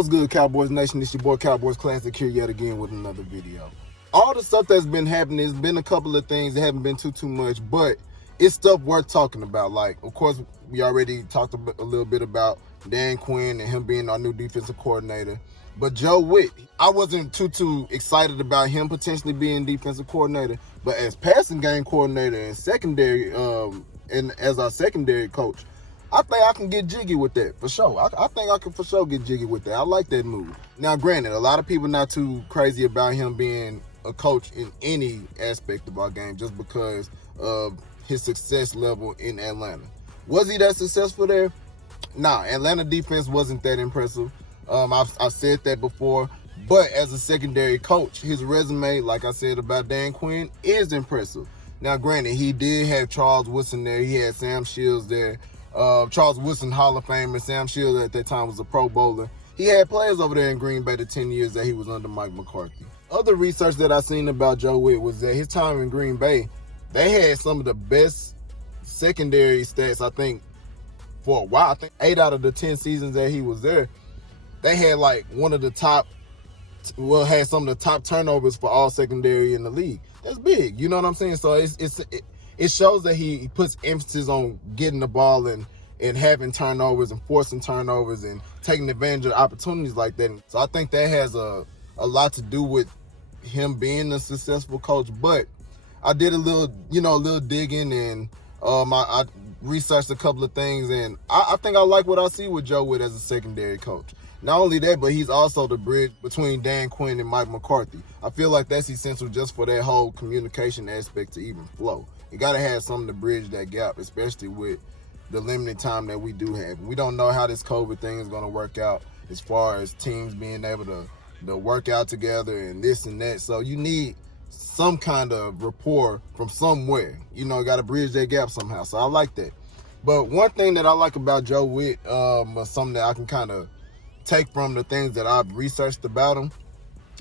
What's good, Cowboys Nation? It's your boy Cowboys Classic here yet again with another video. All the stuff that's been happening, there's been a couple of things that haven't been too much, but it's stuff worth talking about. Like, of course, we already talked a little bit about Dan Quinn and him being our new defensive coordinator. But Joe Whitt, I wasn't too excited about him potentially being defensive coordinator, but as passing game coordinator and secondary, and as our secondary coach, I think I can get jiggy with that, for sure. I think I can for sure get jiggy with that. I like that move. Now, granted, a lot of people not too crazy about him being a coach in any aspect of our game just because of his success level in Atlanta. Was he that successful there? Nah, Atlanta defense wasn't that impressive. I've said that before. But as a secondary coach, his resume, like I said about Dan Quinn, is impressive. Now, granted, he did have Charles Woodson there. He had Sam Shields there. Charles Woodson, Hall of Famer. Sam Shields at that time was a Pro Bowler. He had players over there in Green Bay the 10 years that he was under Mike McCarthy. Other research that I seen about Joe Whitt was that his time in Green Bay, they had some of the best secondary stats, I think, for a while. I think 8 out of the 10 seasons that he was there, they had like one of the top, had some of the top turnovers for all secondary in the league. That's big, you know what I'm saying? So it shows that he puts emphasis on getting the ball and having turnovers and forcing turnovers and taking advantage of opportunities like that. So I think that has a lot to do with him being a successful coach. But I did a little digging, and I researched a couple of things, and I think I like what I see with Joe Whitt as a secondary coach. Not only that, but he's also the bridge between Dan Quinn and Mike McCarthy. I feel like that's essential just for that whole communication aspect to even flow. You got to have something to bridge that gap, especially with the limited time that we do have. We don't know how this COVID thing is going to work out as far as teams being able to work out together and this and that. So you need some kind of rapport from somewhere. You got to bridge that gap somehow. So I like that. But one thing that I like about Joe Whitt, something that I can kind of take from the things that I've researched about him,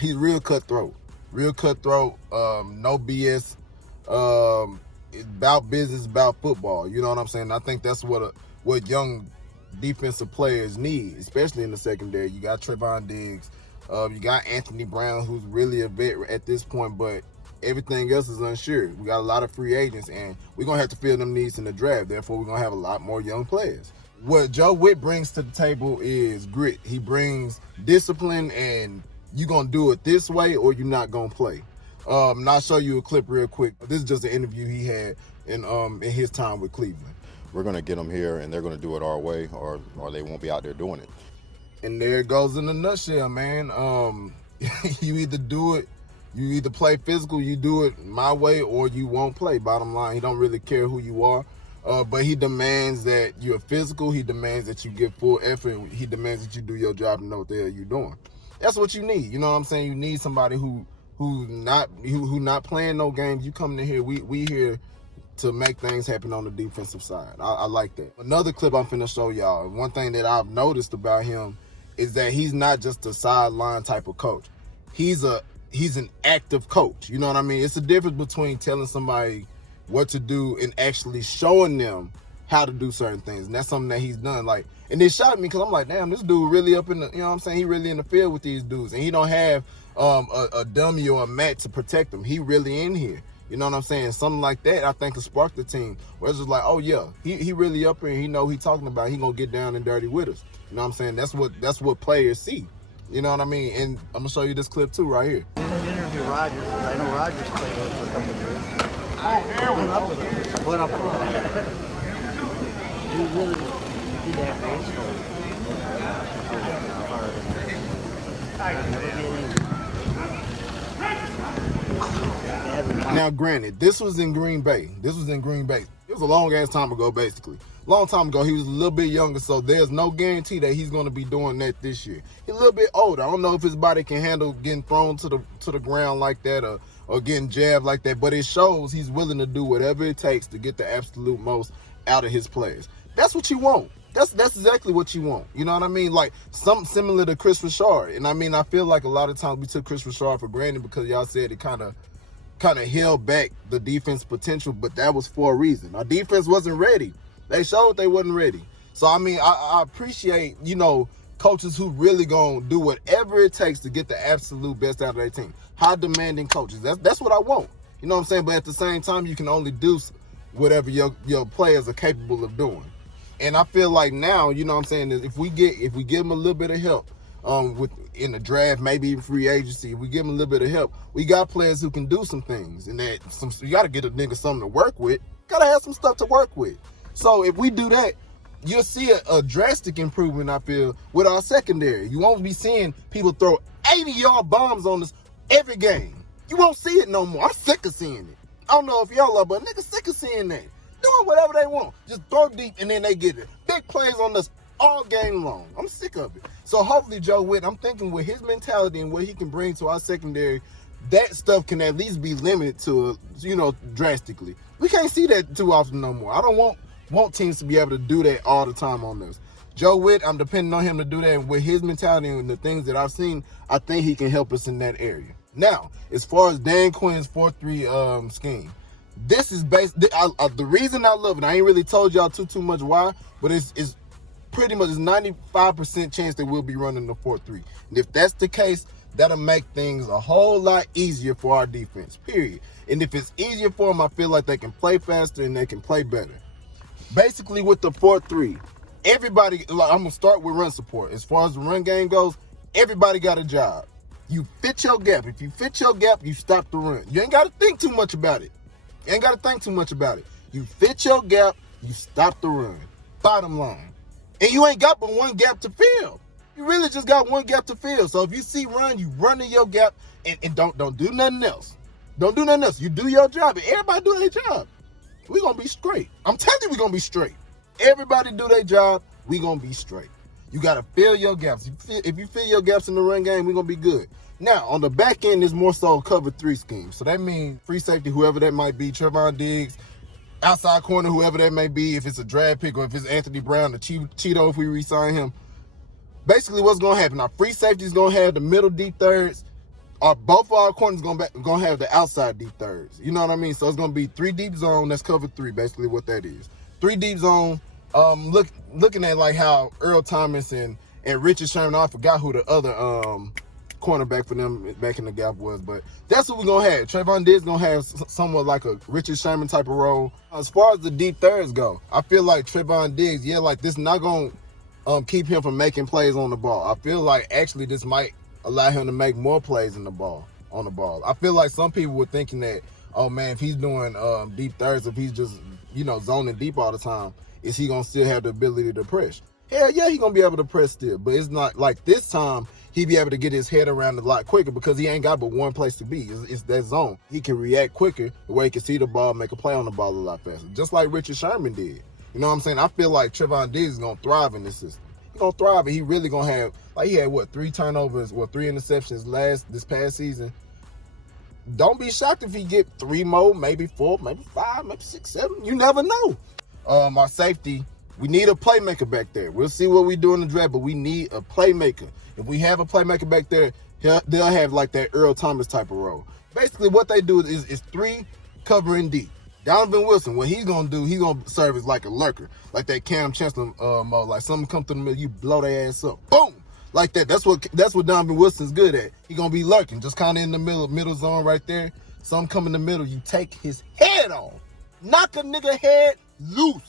he's real cutthroat. No BS. About business, about football. You know what I'm saying? I think that's what young defensive players need, especially in the secondary. You got Trevon Diggs. You got Anthony Brown, who's really a vet at this point, but everything else is unsure. We got a lot of free agents, and we're going to have to fill them needs in the draft. Therefore, we're going to have a lot more young players. What Joe Whitt brings to the table is grit. He brings discipline, and you're going to do it this way or you're not going to play. And I'll show you a clip real quick. This is just an interview he had in his time with Cleveland. We're going to get them here, and they're going to do it our way, or they won't be out there doing it. And there it goes in a nutshell, man. You either do it, you either play physical, you do it my way, or you won't play. Bottom line, he don't really care who you are. But he demands that you're physical. He demands that you give full effort. And he demands that you do your job and know what the hell you're doing. That's what you need. You know what I'm saying? You need somebody who not playing no games. You coming in here, we here to make things happen on the defensive side. I like that. Another clip I'm finna show y'all. One thing that I've noticed about him is that he's not just a sideline type of coach. He's an active coach. You know what I mean? It's a difference between telling somebody what to do and actually showing them how to do certain things. And that's something that he's done. Like, and it shocked me because I'm like, damn, this dude really up in the, you know what I'm saying? He really in the field with these dudes. And he don't have a dummy or a mat to protect him. He really in here. You know what I'm saying? Something like that, I think, could spark the team. Where it's just like, oh yeah, he really up here. He know he talking about. He gonna get down and dirty with us. You know what I'm saying? That's what players see. You know what I mean? And I'm gonna show you this clip too right here. I didn't interview Rodgers. I know Rodgers played with him for a couple of years. I went up with him. What up? You really did that baseball. Now, granted, this was in Green Bay. It was a long ass time ago, basically. Long time ago, he was a little bit younger, so there's no guarantee that he's going to be doing that this year. He's a little bit older. I don't know if his body can handle getting thrown to the ground like that or getting jabbed like that, but it shows he's willing to do whatever it takes to get the absolute most out of his players. That's what you want. That's exactly what you want. You know what I mean? Like something similar to Chris Richard. And I mean, I feel like a lot of times we took Chris Richard for granted because y'all said it kind of held back the defense potential, but that was for a reason. Our defense wasn't ready. They showed they wasn't ready. So, I mean, I appreciate, coaches who really gonna do whatever it takes to get the absolute best out of their team. High demanding coaches. That's what I want. You know what I'm saying? But at the same time, you can only do whatever your players are capable of doing. And I feel like now, you know what I'm saying, is if we give them a little bit of help in the draft, maybe even free agency, if we give them a little bit of help, we got players who can do some things. And you got to get a nigga something to work with. Got to have some stuff to work with. So if we do that, you'll see a drastic improvement, I feel, with our secondary. You won't be seeing people throw 80-yard bombs on us every game. You won't see it no more. I'm sick of seeing it. I don't know if y'all are, but niggas sick of seeing that. Doing whatever they want. Just throw deep and then they get it. Big plays on us all game long. I'm sick of it. So hopefully Joe Whitt, I'm thinking with his mentality and what he can bring to our secondary, that stuff can at least be limited to, drastically. We can't see that too often no more. I don't want teams to be able to do that all the time on us. Joe Whitt, I'm depending on him to do that. And with his mentality and the things that I've seen, I think he can help us in that area. Now, as far as Dan Quinn's 4-3 scheme, this is the reason I love it. I ain't really told y'all too much why, but it's pretty much 95% chance that we'll be running the 4-3. And if that's the case, that'll make things a whole lot easier for our defense, period. And if it's easier for them, I feel like they can play faster and they can play better. Basically, with the 4-3, everybody, I'm going to start with run support. As far as the run game goes, everybody got a job. You fit your gap. If you fit your gap, you stop the run. You ain't got to think too much about it. You fit your gap, you stop the run. Bottom line. And you ain't got but one gap to fill. You really just got one gap to fill. So if you see run, you run in your gap and don't do nothing else. Don't do nothing else. You do your job and everybody do their job. We're going to be straight. I'm telling you we're going to be straight. Everybody do their job, we're going to be straight. You got to fill your gaps. If you fill your gaps in the run game, we're going to be good. Now, on the back end, is more so cover 3 scheme. So that means free safety, whoever that might be, Trevon Diggs, outside corner, whoever that may be, if it's a draft pick or if it's Anthony Brown, the Cheeto, if we re-sign him. Basically, what's going to happen? Our free safety is going to have the middle deep thirds. Both of our corners going to have the outside deep thirds. You know what I mean? So it's going to be 3 deep zone. That's cover 3, basically what that is. 3 deep zone. Looking at like how Earl Thomas and Richard Sherman, I forgot who the other cornerback for them back in the gap was, but that's what we're going to have. Trevon Diggs going to have somewhat like a Richard Sherman type of role. As far as the deep thirds go, I feel like Trevon Diggs, like this not going to keep him from making plays on the ball. I feel like actually this might allow him to make more plays on the ball. I feel like some people were thinking that, oh man, if he's doing deep thirds, if he's just, zoning deep all the time, is he going to still have the ability to press? Hell yeah, he's going to be able to press still, but it's not like this time he'd be able to get his head around a lot quicker because he ain't got but one place to be. It's that zone. He can react quicker the way he can see the ball, make a play on the ball a lot faster, just like Richard Sherman did. You know what I'm saying? I feel like Trevon Diggs is going to thrive in this system. He's going to thrive, and he really going to have, like he had, 3 turnovers, 3 interceptions this past season. Don't be shocked if he get 3 more, maybe 4, maybe 5, maybe 6, 7. You never know. Our safety, we need a playmaker back there. We'll see what we do in the draft, but we need a playmaker. If we have a playmaker back there, they'll have like that Earl Thomas type of role. Basically, what they do is 3 covering deep. Donovan Wilson, what he's going to do, he's going to serve as like a lurker, like that Cam Chancellor mode. Like something come through the middle, you blow their ass up. Boom! Like that. That's what Donovan Wilson's good at. He's going to be lurking, just kind of in the middle zone right there. Something come in the middle, you take his head off. Knock a nigga head loose.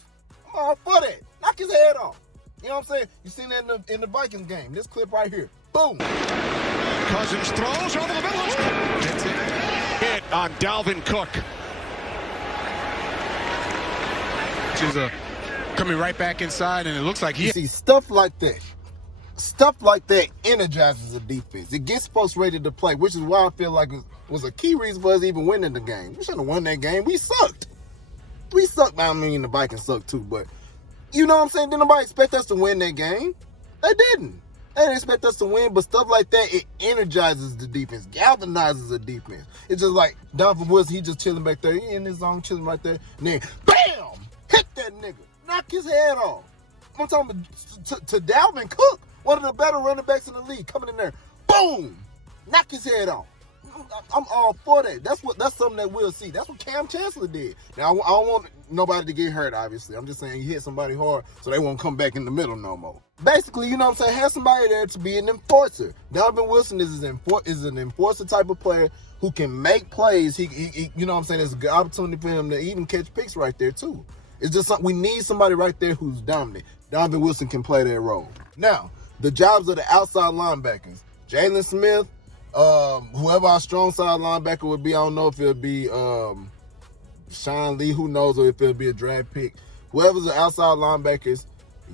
I'm all for that. Knock his head off. You know what I'm saying? You seen that in the Vikings game. This clip right here. Boom. Cousins throws over the middle. Gets it. Hit on Dalvin Cook. Which is coming right back inside, and it looks like You see, stuff like that energizes the defense. It gets folks ready to play, which is why I feel like it was a key reason for us even winning the game. We should have won that game. We sucked. I mean, the Vikings sucked too, but you know what I'm saying? Didn't nobody expect us to win that game? They didn't. They didn't expect us to win, but stuff like that, it energizes the defense, galvanizes the defense. It's just like Donovan Wilson, he just chilling back there. He in his zone, chilling right there. And then, bam! Hit that nigga. Knock his head off. I'm talking about to Dalvin Cook, one of the better running backs in the league, coming in there. Boom! Knock his head off. I'm all for that. That's something that we'll see. That's what Cam Chancellor did. Now I don't want nobody to get hurt, obviously. I'm just saying you hit somebody hard so they won't come back in the middle no more. Basically, you know what I'm saying, have somebody there to be an enforcer. Donovan Wilson is an enforcer type of player who can make plays. He you know what I'm saying, there's a good opportunity for him to even catch picks right there too. It's just something, we need somebody right there who's dominant. Donovan Wilson can play that role. Now, the jobs of the outside linebackers. Jalen Smith, whoever our strong side linebacker would be, I don't know if it'll be Sean Lee, who knows, or if it'll be a draft pick. Whoever's the outside linebackers,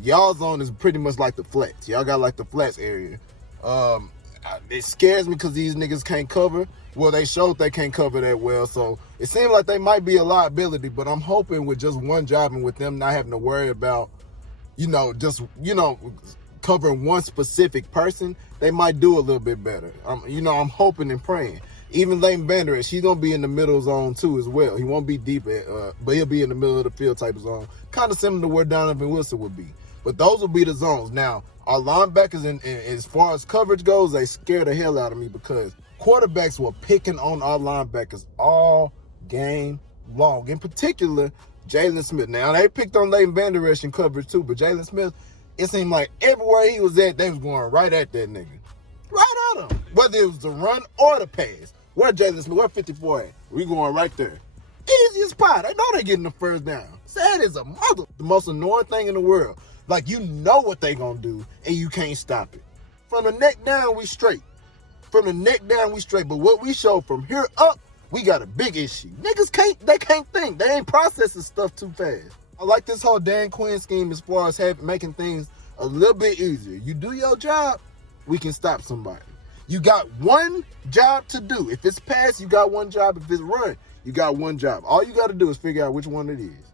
y'all zone is pretty much like the flats. Y'all got like the flats area. It scares me because these niggas can't cover. Well, they showed they can't cover that well, so it seems like they might be a liability, but I'm hoping with just one job and with them not having to worry about, just covering one specific person, they might do a little bit better. I'm hoping and praying. Even Leighton Vander Esch, he's going to be in the middle zone too as well. He won't be deep, but he'll be in the middle of the field type of zone, kind of similar to where Donovan Wilson would be. But those will be the zones. Now, our linebackers, as far as coverage goes, they scare the hell out of me because quarterbacks were picking on our linebackers all game long. In particular, Jalen Smith. Now, they picked on Leighton Vander Esch in coverage too, but Jalen Smith, it seemed like everywhere he was at, they was going right at that nigga. Right at him. Whether it was the run or the pass. Where Jalen Smith, where 54 at? We going right there. Easiest spot. I know they getting the first down. Sad as a mother. The most annoying thing in the world. Like, you know what they gonna do, and you can't stop it. From the neck down, we straight. From the neck down, we straight. But what we show from here up, we got a big issue. Niggas can't think. They ain't processing stuff too fast. I like this whole Dan Quinn scheme as far as making things a little bit easier. You do your job, we can stop somebody. You got one job to do. If it's pass, you got one job. If it's run, you got one job. All you got to do is figure out which one it is.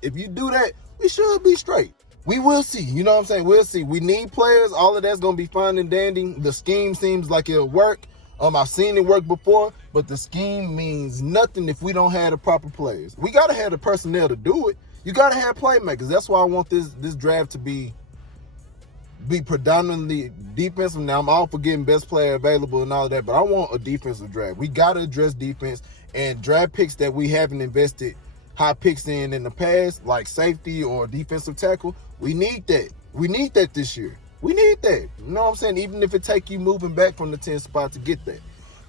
If you do that, we should be straight. We will see. You know what I'm saying? We'll see. We need players. All of that's going to be fine and dandy. The scheme seems like it'll work. I've seen it work before, but the scheme means nothing if we don't have the proper players. We got to have the personnel to do it. You got to have playmakers. That's why I want this draft to be predominantly defensive. Now, I'm all for getting best player available and all of that, but I want a defensive draft. We got to address defense, and draft picks that we haven't invested high picks in the past, like safety or defensive tackle, we need that. We need that this year. We need that. You know what I'm saying? Even if it take you moving back from the 10th spot to get that.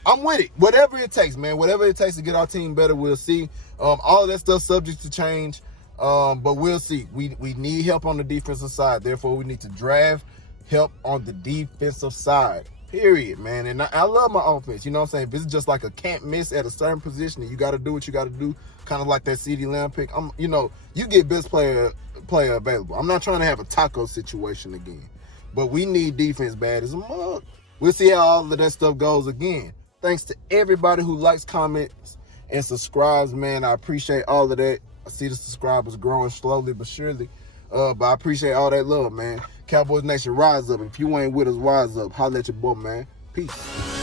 I'm with it. Whatever it takes, man. Whatever it takes to get our team better, we'll see. All of that stuff subject to change. But we'll see. We need help on the defensive side. Therefore, we need to draft help on the defensive side. Period, man. And I love my offense. You know what I'm saying? If it's just like a can't miss at a certain position and you got to do what you got to do, kind of like that CeeDee Lamb pick, you get best player available. I'm not trying to have a taco situation again. But we need defense bad as a mug. We'll see how all of that stuff goes again. Thanks to everybody who likes, comments, and subscribes, man. I appreciate all of that. I see the subscribers growing slowly but surely. But I appreciate all that love, man. Cowboys Nation, rise up. If you ain't with us, rise up. Holla at your boy, man. Peace.